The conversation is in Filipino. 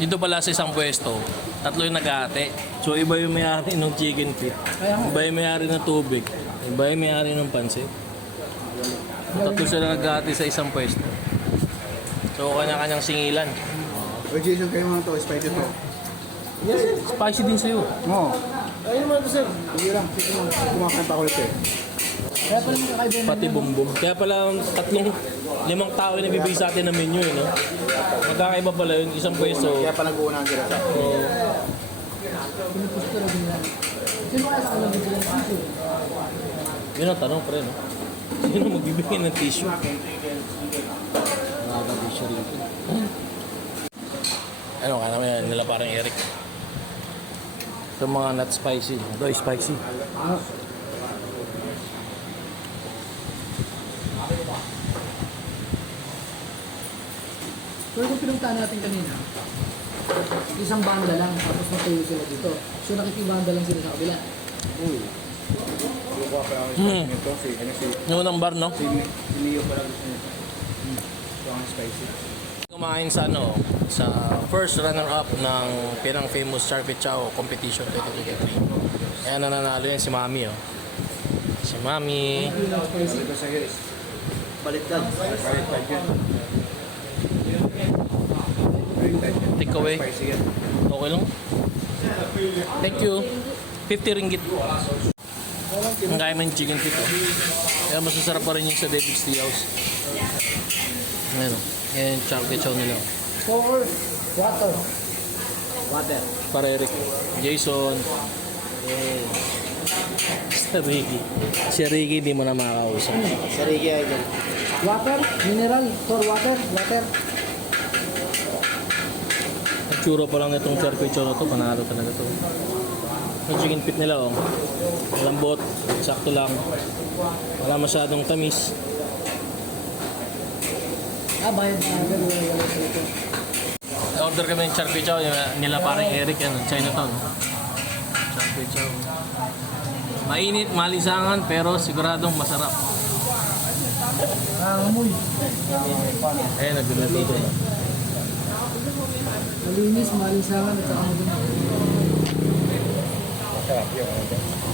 Dito pala sa isang pwesto, tatlo yung nag-ate. So iba yung may-ari ng chicken feet, iba yung may-ari ng tubig, iba yung may-ari ng pansit. Tatlo sila nag-ate sa isang pwesto. So kanya-kanyang singilan. O Jason, kayo mga to, spicy to. Spicy din sa'yo. Oo. Ayun naman ito, sir. Hindi lang. Sige mo, kumakanta ko ito eh. Kaya pala magkakaibigan. Pati bumbum. Kaya pala limang tao yung nabibigay sa atin ng menu, eh, no? Magkakaiba pala yun, isang pwesto. Kaya pa nag-uunang sila sa akin. Yun ang tanong, pre, no? Sino magbibigay ng tissue? Nakaka-tissue rito. Ano, kaya naman yan, nila parang Eric. Ito mga not spicy. Ito ay spicy. Pero kung pinuntahan natin kanina, isang banda lang, tapos matayo sila dito. So nakikibanda lang sila sa kabila. Kukuha pa lang ako Hmm. nito. Si Yung unang bar, no? Neo pala gusto nito. Ito ang spicy. Kumain sa sa first runner-up ng Penang Famous Charpy Chow Competition 2023. Kaya nananalo yan si Mami, oh. Si Mami. Ito sa'yo is baliktad. Baliktad yan. Baliktad yan. Take away. Spicy yan. Okay lang. Thank you. 50 ringgit. Ang kaya mo yung chicken feet, oh. Kaya masasarap pa rin yung sa David's Tea House. Ayan, oh. Yan yung Charpy Chow nila, oh. For water. Water. Para Eric. Jason. Si Ricky. Si Ricky, di mo na makakausap. Sarigi ay dyan. Water, mineral, for water, water. Ang tsura pa lang na itong Charpy Chow na to, panalo talaga to. Yung chicken feet nila, oh. Lambot, sakto lang. Wala masyadong tamis. Bayad na. Order kami ng Charpy Chow, yung nila parang Eric, yan, Chinatown. Charpy Chow. Mainit, malisangan, pero siguradong masarap. Amoy. Eh, nagluluto doon. Malinis, malisangan, at saka maganda. Masarap yung ano dyan.